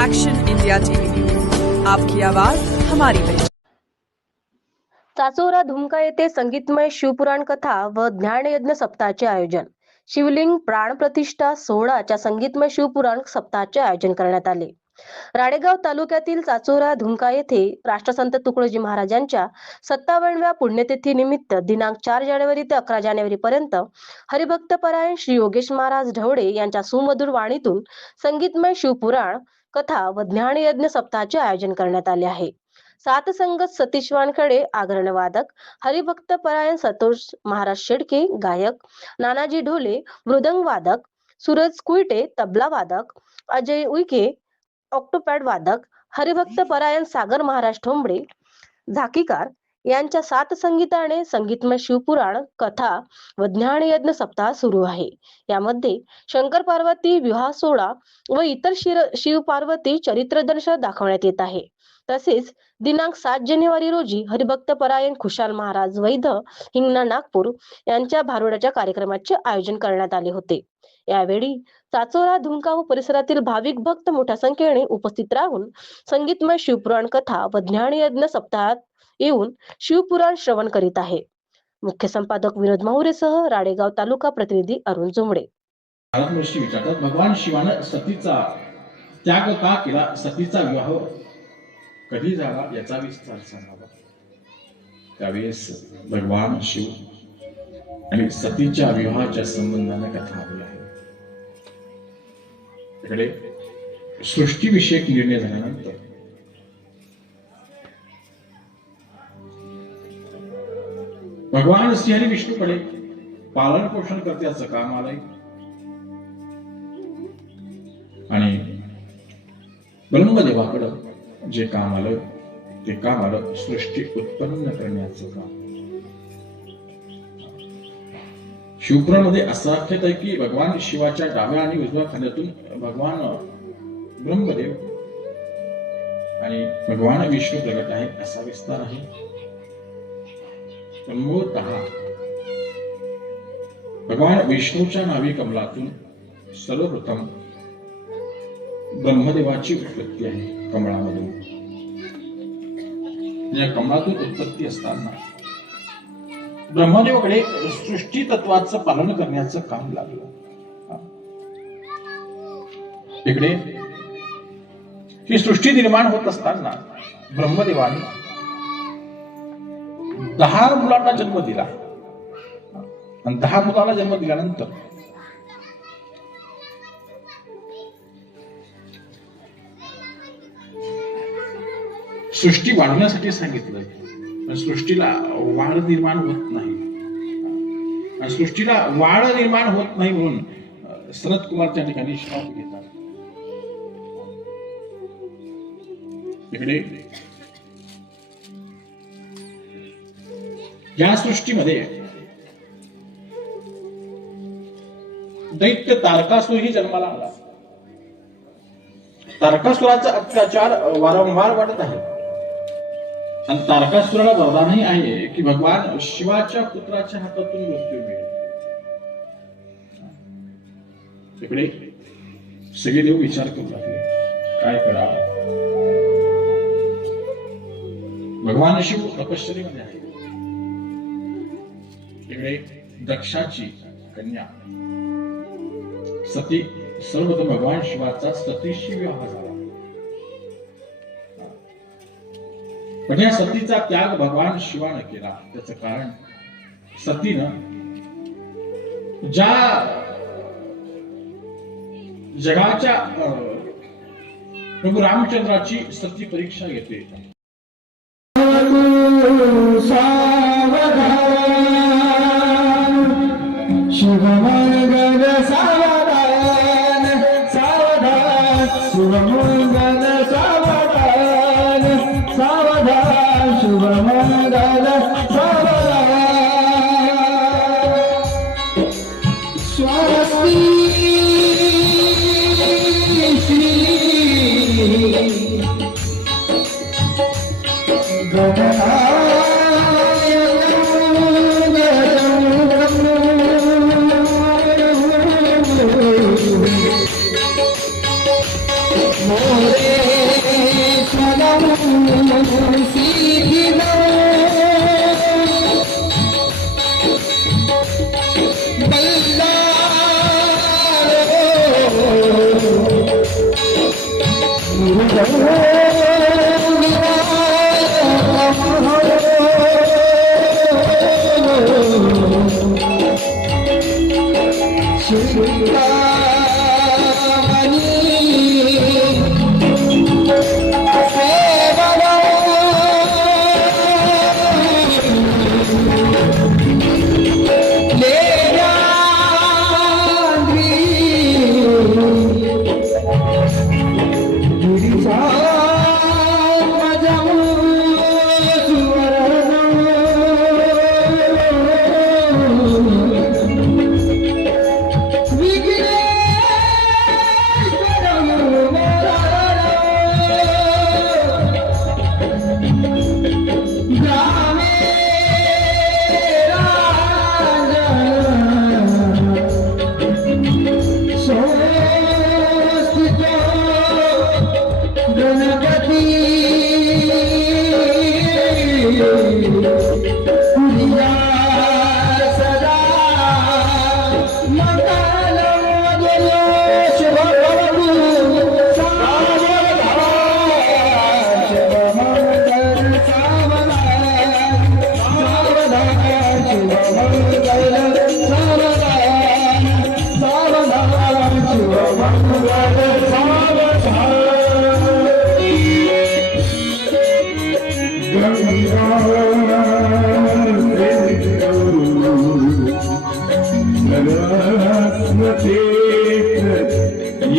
Action India TV news, आपकी आवाज हमारी पहचान। चाचोरा धुमका येथे संगीतमय शिवपुराण कथा व ज्ञानयज्ञ सप्ताहाचे आयोजन। शिवलिंग प्राण प्रतिष्ठा सोहळाच्या संगीतमय शिवपुराण सप्ताहाचे आयोजन करण्यात आले। राळेगाव तालुक्यातील चाचोरा धुमका येथे राष्ट्रसंत तुकडोजी महाराजांच्या 57व्या पुण्यतिथी निमित्त दिनांक 4 जानेवारी ते 11 जानेवारी पर्यंत हरिभक्तपरायण श्री योगेश महाराज ढवळे यांच्या सुमधुर वाणीतून संगीतमय शिवपुराण कथा व ज्ञानयज्ञ सप्ताहाचे आयोजन करण्यात आले आहे। सात संगत सतीश वानखडे आग्रण वादक, हरिभक्त परायण संतोष महाराज शेडके गायक, नानाजी ढोले मृदंग वादक, सूरज कुईटे तबला वादक, अजय उईके ऑक्टोपॅड वादक, हरिभक्त परायण सागर महाराज ठोंबडे झाकीकार यांच्या सात संगीताने संगीतमय शिवपुराण कथा व ज्ञानयज्ञ सप्ताह सुरू आहे। यामध्ये शंकर पार्वती विवाह सोहळा व इतर शिव पार्वती चरित्र दर्शन दाखवण्यात येत आहे। तसेच दिनांक 7 जानेवारी रोजी हरिभक्त परायण खुशाल महाराज वैध हिंगणा नागपूर यांच्या भारुडाच्या कार्यक्रमाचे आयोजन करण्यात आले होते। यावेळी चाचोरा धुमका व परिसरातील भाविक भक्त मोठ्या संख्येने उपस्थित राहून संगीतमय शिवपुराण कथा व ज्ञानयज्ञ सप्ताहात येऊन शिवपुराण श्रवण करीत आहे। मुख्य संपादक विनोद माहुरेसह राळेगाव तालुका प्रतिनिधी अरुण जोमडे। विचारतात भगवान शिवानं सतीचा त्याग का केला, सतीचा विवाह कधी झाला याचा विस्तार सांगावा। त्यावेळेस भगवान शिव आणि सतीच्या विवाहाच्या संबंधाने कथा आली आहे। इकडे सृष्टीविषयक निर्णय झाल्यानंतर भगवान श्री हरी विष्णूकडे पालन पोषण करत्याचं काम आलंय आणि ब्रह्मदेवाकडं जे काम आलं ते काम आलं सृष्टी उत्पन्न करण्याचं काम। शिवपुराणामध्ये असं आख्यात आहे की भगवान शिवाच्या डाव्या आणि उजव्या खांद्यातून भगवान ब्रह्मदेव आणि भगवान विष्णू प्रगट आहे असा विस्तार आहे। मूळतः भगवान विष्णूच्या नावी कमलातून सर्वप्रथम ब्रह्मदेवाची उत्पत्ती आहे कमळामधून। या कमळातून उत्पत्ती असताना ब्रह्मदेवाकडे सृष्टी तत्वाचं पालन करण्याचं काम लागलं। इकडे ही सृष्टी निर्माण होत असताना ब्रह्मदेवाने 10 मुलांना जन्म दिला आणि 10 मुलांना जन्म दिल्यानंतर सृष्टी वाढवण्यासाठी सांगितलं, पण सृष्टीला वाढ निर्माण होत नाही। सृष्टीला वाढ निर्माण होत नाही म्हणून सनत कुमार त्या ठिकाणी श्राप घेतात। इकडे या सृष्टीमध्ये दैत्य तारकासुरही जन्माला आला। तारकासुराचा अत्याचार वारंवार वाढत आहे आणि तारकासुराला वरदानही आहे की भगवान शिवाच्या पुत्राच्या हातातून मृत्यू मिळेल। इकडे सगळे देव विचार करू लागले काय करावं। भगवान शिव तपश्चर्येमध्ये आहे। इकडे दक्षाची कन्या सती सर्वप्रथम भगवान शिवाचा सतीशी विवाह झाला, पण या सतीचा त्याग भगवान शिवानं केला। त्याचं कारण सतीनं ज्या जगाच्या प्रभू रामचंद्राची सती परीक्षा घेते। शुभमंगल सावधान सावधान, शुभमंगल सावधान सावधान, शुभमंगल सावधान। स्वस्ति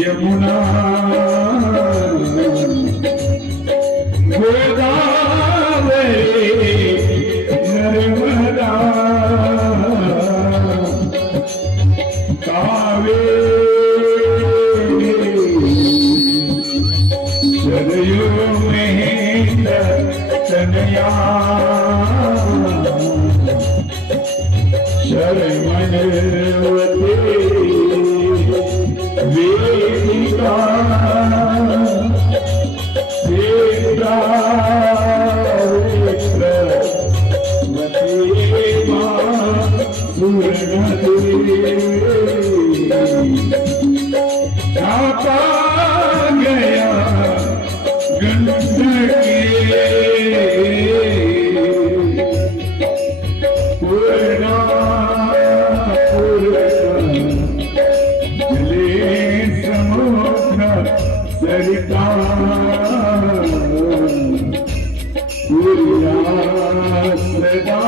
यमुना गोदावरी नर्मदा कावेरी सरयू महेंद्र तनया शर्मणवती वेदिका गया गंडकी पूर्णा सरिता पूर्णा सदा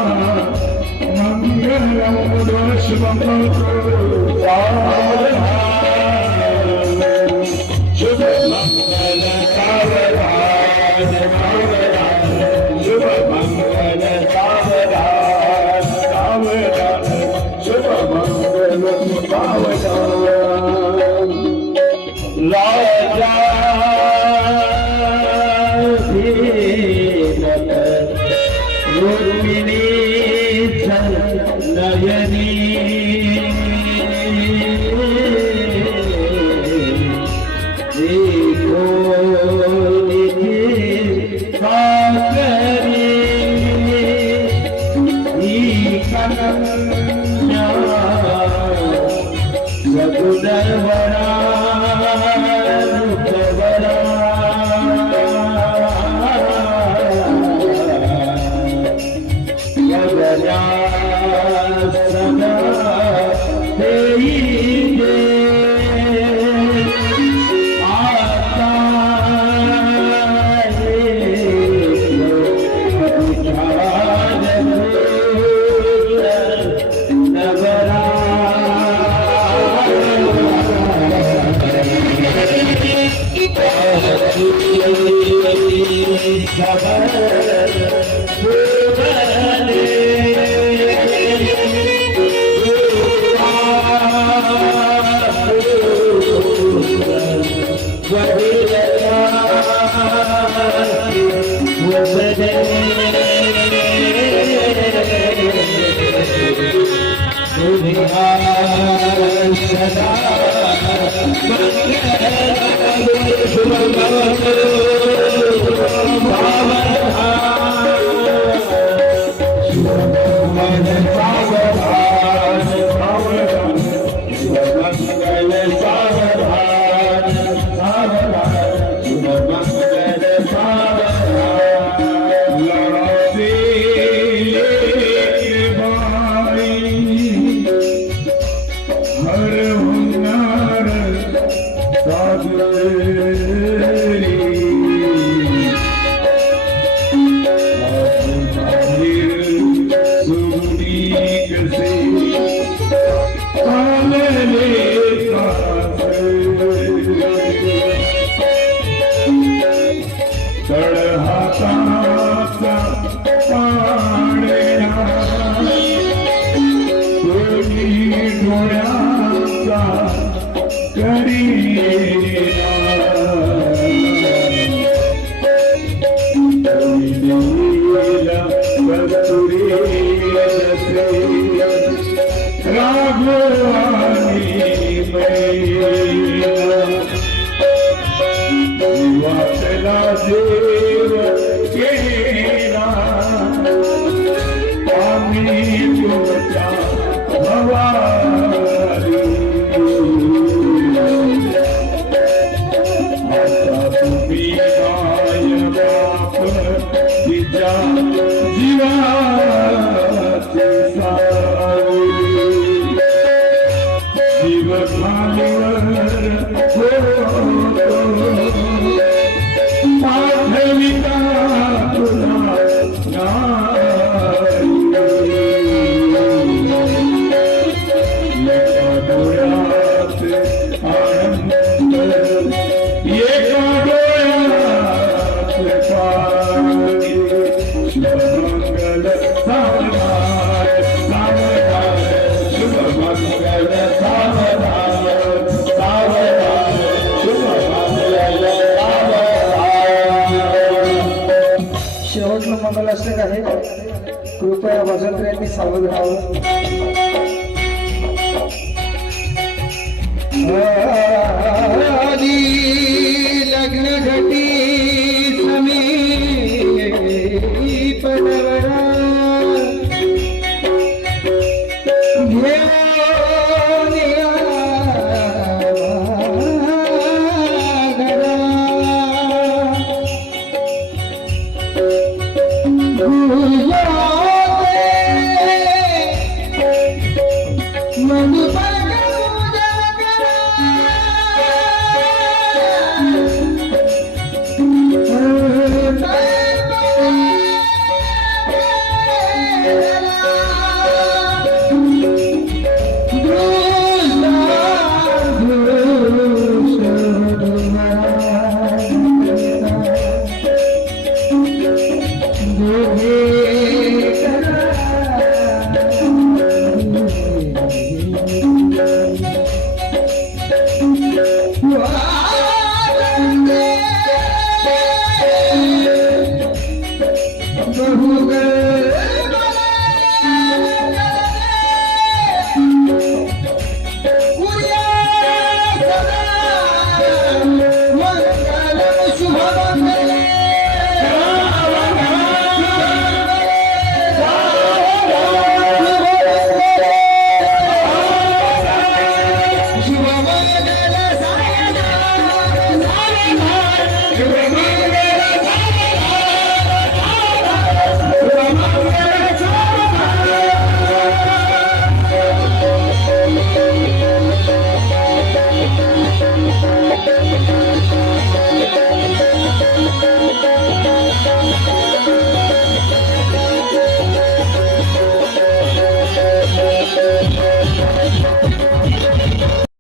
मंगलम दोषम शुभ मंगल सावधान शुभ मंगल सावधान सावधान शुभ मंगल सावधान राजा रुक्मिणी नयनी सदा शेवटचं मंगलाष्टक आहे, कृपया वाजंत्र्यांनी सावध राहावं.